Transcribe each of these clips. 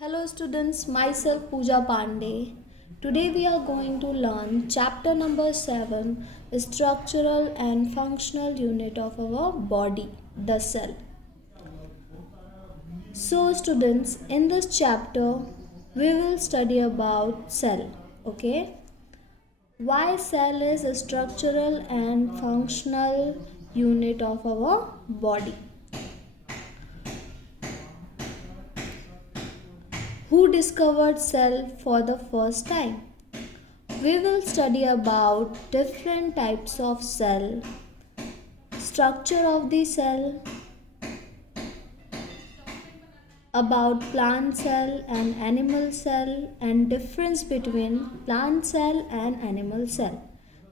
Hello students, myself Pooja Pandey. Today we are going to learn chapter number 7, structural and functional unit of our body, the cell. So students, in this chapter we will study about cell, okay? Why cell is a structural and functional unit of our body. Who discovered cell for the first time? We will study about different types of cell, structure of the cell, about plant cell and animal cell, and difference between plant cell and animal cell,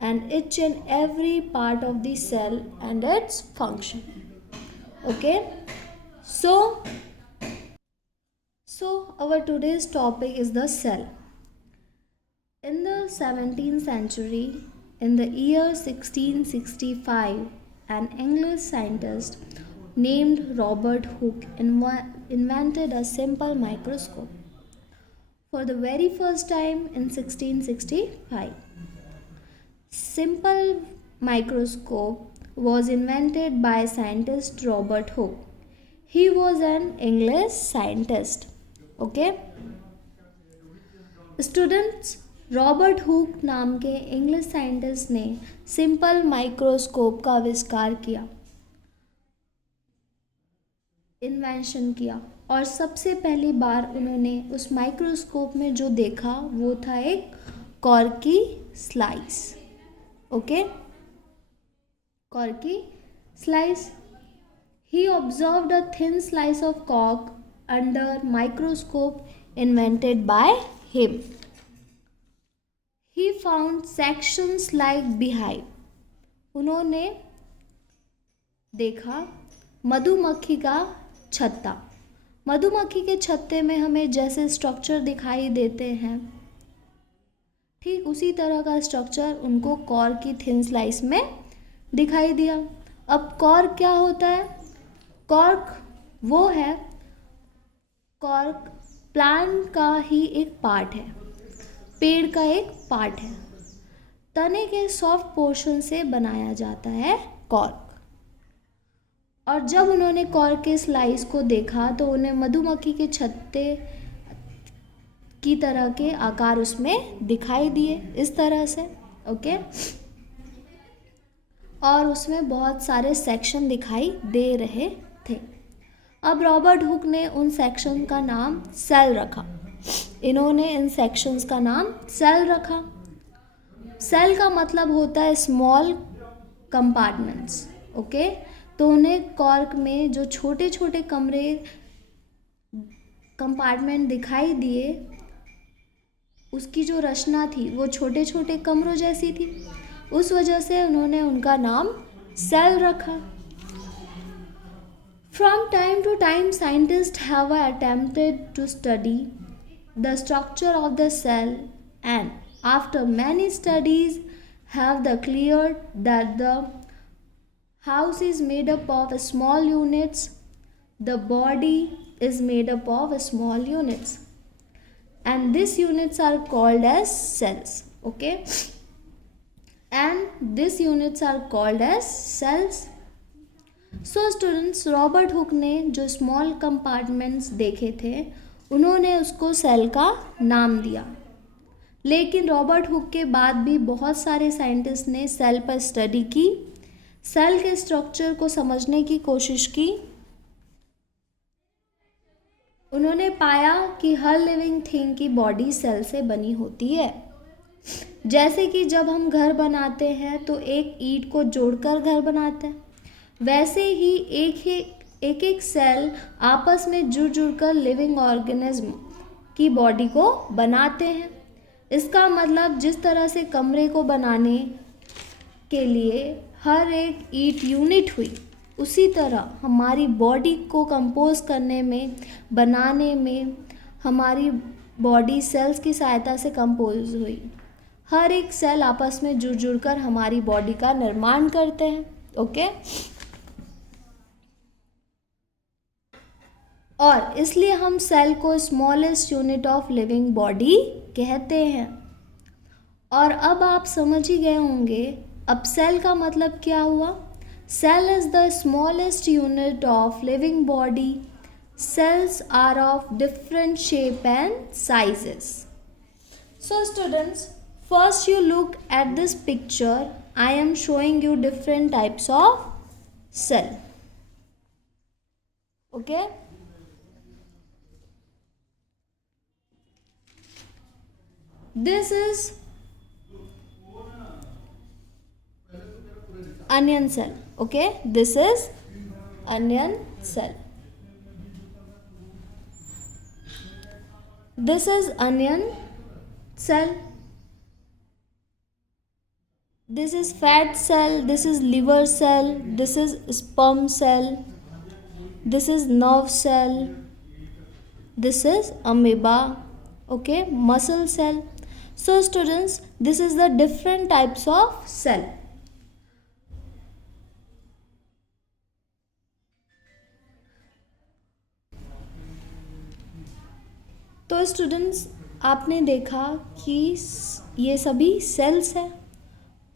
and each and every part of the cell and its function. Okay, so our today's topic is the cell. In the 17th century, in the year 1665, an English scientist named Robert Hooke invented a simple microscope for the very first time in 1665. Simple microscope was invented by scientist Robert Hooke. He was an English scientist. Okay? Students, Robert Hooke नाम के English scientist ने simple microscope का आविष्कार किया, invention किया, और सबसे पहली बार उन्होंने उस माइक्रोस्कोप में जो देखा वो था एक Corky slice. Okay, Corky slice. He observed a thin slice of cork under microscope invented by him. He found sections like beehive. उन्होंने देखा मधुमक्खी का छत्ता. मधुमक्खी के छत्ते में हमें जैसे स्ट्रक्चर दिखाई देते हैं, ठीक उसी तरह का स्ट्रक्चर उनको कॉर्क की थिन स्लाइस में दिखाई दिया. अब कॉर्क क्या होता है? कॉर्क वो है, कॉर्क प्लांट का ही एक पार्ट है, पेड़ का एक पार्ट है. तने के सॉफ्ट पोर्शन से बनाया जाता है कॉर्क. और जब उन्होंने कॉर्क के स्लाइस को देखा तो उन्हें मधुमक्खी के छत्ते की तरह के आकार उसमें दिखाई दिए, इस तरह से. ओके, और उसमें बहुत सारे सेक्शन दिखाई दे रहे थे. अब रॉबर्ट हुक ने उन सेक्शन का नाम सेल रखा. इन्होंने इन सेक्शंस का नाम सेल रखा. सेल का मतलब होता है स्मॉल कंपार्टमेंट्स. ओके, तो उन्हें कॉर्क में जो छोटे छोटे कंपार्टमेंट दिखाई दिए, उसकी जो रचना थी वो छोटे छोटे कमरों जैसी थी. उस वजह से उन्होंने उनका नाम सेल रखा. From time to time, scientists have attempted to study the structure of the cell, and after many studies have cleared that the house is made up of small units. The body is made up of small units, and these units are called as cells. Okay, and these units are called as cells. So students, Robert Hooke ने जो small compartments देखे थे उन्होंने उसको cell का नाम दिया. लेकिन रॉबर्ट हुक के बाद भी बहुत सारे साइंटिस्ट ने सेल पर स्टडी की, सेल के स्ट्रक्चर को समझने की कोशिश की. उन्होंने पाया कि हर लिविंग थिंग की बॉडी सेल से बनी होती है. जैसे कि जब हम घर बनाते हैं तो एक ईंट को जोड़कर घर बनाते हैं, वैसे ही एक एक सेल आपस में जुड़ कर लिविंग ऑर्गेनिज्म की बॉडी को बनाते हैं. इसका मतलब जिस तरह से कमरे को बनाने के लिए हर एक ईंट यूनिट हुई, उसी तरह हमारी बॉडी को कंपोज करने में, बनाने में हमारी बॉडी सेल्स की सहायता से कंपोज हुई. हर एक सेल आपस में जुड़ कर हमारी बॉडी का निर्माण करते हैं. ओके, और इसलिए हम सेल को smallest unit of living body कहते हैं। और अब आप समझ ही गए होंगे अब सेल का मतलब क्या हुआ। Cell is the smallest unit of living body. Cells are of different shape and sizes. So students, first you look at this picture. I am showing you different types of cell. Okay. This is onion cell. Okay. This is onion cell. This is onion cell. This is fat cell. This is liver cell. This is sperm cell. This is nerve cell. This is amoeba. Okay, muscle cell. So students, this is the different types of cell. तो students आपने देखा कि ये सभी sales हैं,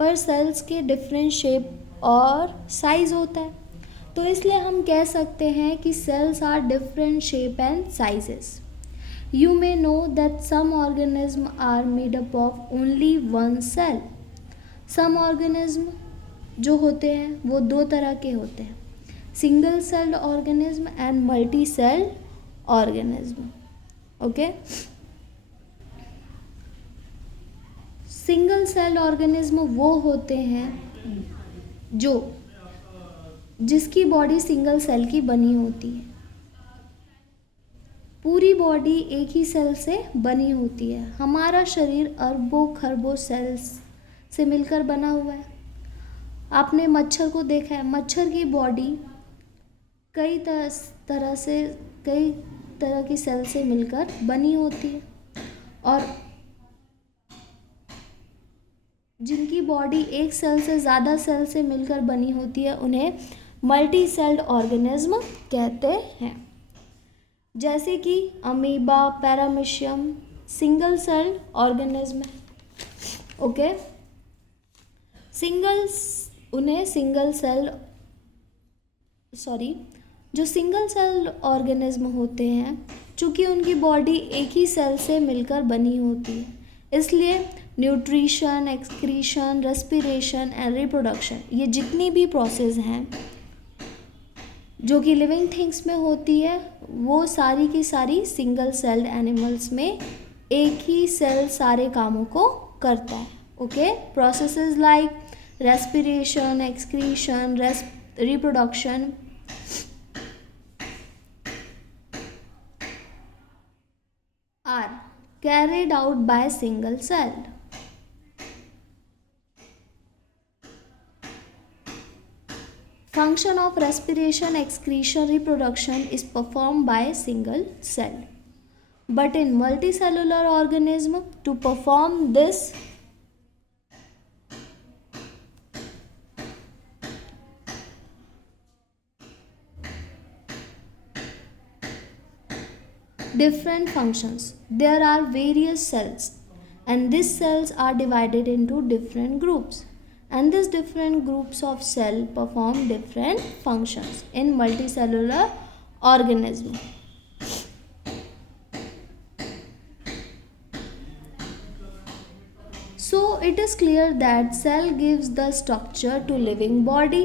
पर sales के different shape और साइज़ होता है, तो इसलिए हम कह सकते हैं कि cells are different shape and sizes. You may know that some organism are made up of only one cell. Some organism जो होते हैं वो दो तरह के होते हैं, single celled organism and multi celled organism. Okay, single cell organism वो होते हैं जिसकी बॉडी सिंगल सेल की बनी होती है। पूरी बॉडी एक ही सेल से बनी होती है। हमारा शरीर अरबों खरबों सेल्स से मिलकर बना हुआ है। आपने मच्छर को देखा है, मच्छर की बॉडी कई तरह की सेल से मिलकर बनी होती है, और जिनकी बॉडी एक सेल से ज़्यादा सेल से मिलकर बनी होती है उन्हें मल्टी सेल्ड ऑर्गेनिज्म कहते हैं। जैसे कि amoeba, paramecium single celled organism है। ओके, जो सिंगल सेल ऑर्गेनिज्म होते हैं, चूँकि उनकी बॉडी एक ही सेल से मिलकर बनी होती है, इसलिए nutrition, excretion, respiration and reproduction, ये जितनी भी प्रोसेस हैं जो कि लिविंग थिंग्स में होती है, वो सारी की सारी सिंगल सेल्ड एनिमल्स में एक ही सेल सारे कामों को करता है। Okay, processes like respiration, excretion, reproduction are carried out by single cell. Function of respiration, excretion, reproduction is performed by a single cell. But in multicellular organism, to perform this, different functions. There are various cells, and these cells are divided into different groups, and these different groups of cell perform different functions in multicellular organism. So it is clear that cell gives the structure to living body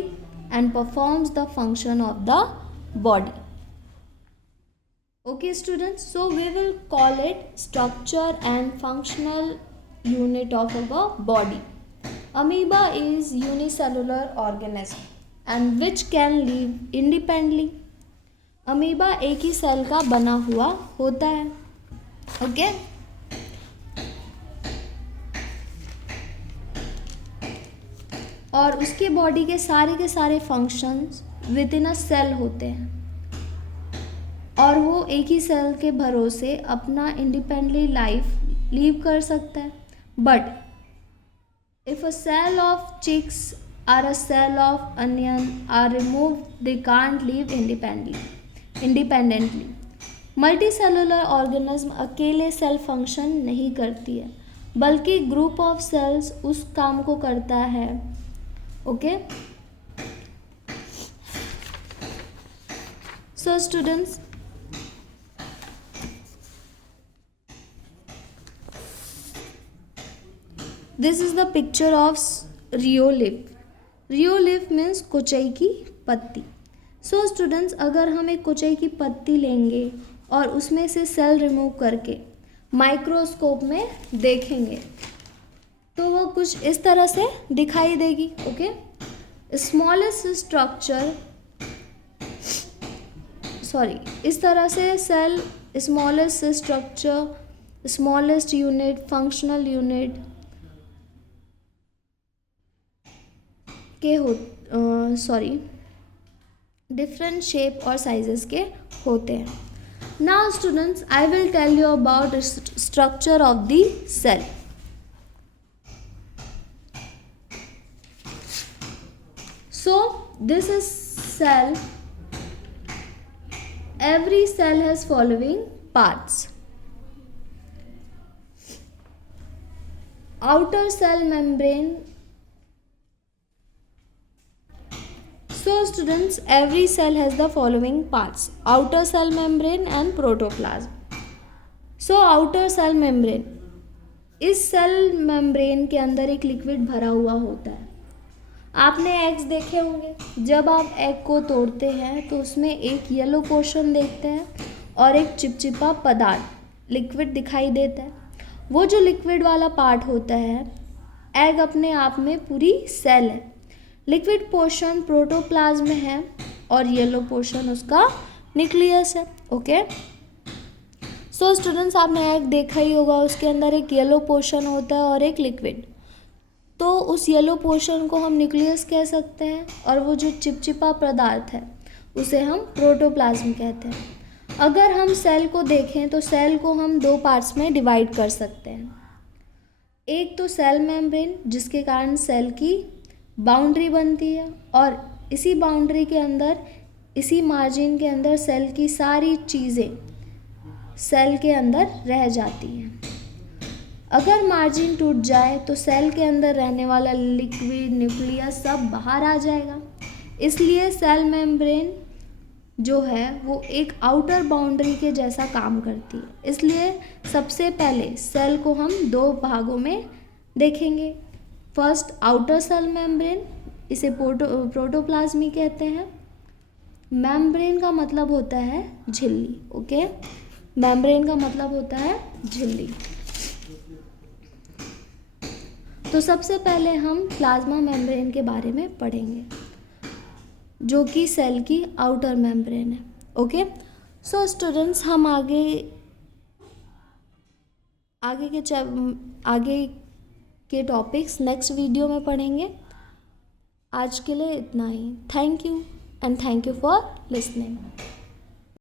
and performs the function of the body. Okay students, so we will call it structure and functional unit of our body. Amoeba is unicellular organism and which can live independently. Amoeba एक ही cell का बना हुआ होता है। Okay, और उसके body के सारे functions within a cell होते हैं, और वो एक ही सेल के भरोसे अपना इंडिपेंडेंटली लाइफ लीव कर सकता है। But if a cell of cheeks और a cell of onion are removed, they can't live independently. Multicellular organism अकेले सेल फंक्शन नहीं करती है, बल्कि ग्रुप ऑफ सेल्स उस काम को करता है। Okay, so students, this is the picture of rhoeo leaf. Rhoeo leaf means कुचई की पत्ती। सो स्टूडेंट्स, अगर हम एक कुचई की पत्ती लेंगे और उसमें से सेल रिमूव करके माइक्रोस्कोप में देखेंगे तो वो कुछ इस तरह से दिखाई देगी। ओके, स्मॉलेस्ट स्ट्रक्चर, इस तरह से cell smallest structure, smallest unit, functional unit के डिफरेंट शेप और साइजेस के होते हैं। Now students, I will tell you about structure of the cell. So this is cell. Every cell has following parts. Outer cell membrane. So students, every cell has the following parts: outer cell membrane and protoplasm. So outer cell membrane, इस cell membrane के अंदर एक liquid भरा हुआ होता है। आपने eggs देखे होंगे, जब आप एग को तोड़ते हैं तो उसमें एक येलो पोर्शन देखते हैं और एक चिपचिपा पदार्थ लिक्विड दिखाई देता है। वो जो लिक्विड वाला पार्ट होता है, एग अपने आप में पूरी सेल है। लिक्विड पोर्शन प्रोटोप्लाज्म में है और येलो पोर्शन उसका न्यूक्लियस है। ओके, सो स्टूडेंट्स, आपने एग देखा ही होगा, उसके अंदर एक येलो पोर्शन होता है और एक लिक्विड। तो उस येलो पोर्शन को हम न्यूक्लियस कह सकते हैं और वो जो चिपचिपा पदार्थ है उसे हम प्रोटोप्लाज्म कहते हैं। अगर हम सेल को देखें तो सेल को हम दो पार्ट्स में डिवाइड कर सकते हैं। एक तो सेल मेम्ब्रेन, जिसके कारण सेल की बाउंड्री बनती है और इसी बाउंड्री के अंदर, इसी मार्जिन के अंदर सेल की सारी चीज़ें सेल के अंदर रह जाती हैं। अगर मार्जिन टूट जाए तो सेल के अंदर रहने वाला लिक्विड, न्यूक्लियस सब बाहर आ जाएगा। इसलिए सेल मेम्ब्रेन जो है वो एक आउटर बाउंड्री के जैसा काम करती है। इसलिए सबसे पहले सेल को हम दो भागों में देखेंगे। फर्स्ट आउटर सेल मेम्ब्रेन, इसे प्रोटोप्लाज्मी कहते हैं। मेम्ब्रेन का मतलब होता है झिल्ली। ओके, मेम्ब्रेन का मतलब होता है झिल्ली। तो सबसे पहले हम प्लाज्मा मेम्ब्रेन के बारे में पढ़ेंगे, जो कि सेल की आउटर मेम्ब्रेन है। ओके, सो स्टूडेंट्स, हम आगे के टॉपिक्स नेक्स्ट वीडियो में पढ़ेंगे। आज के लिए इतना ही। Thank you and thank you for listening.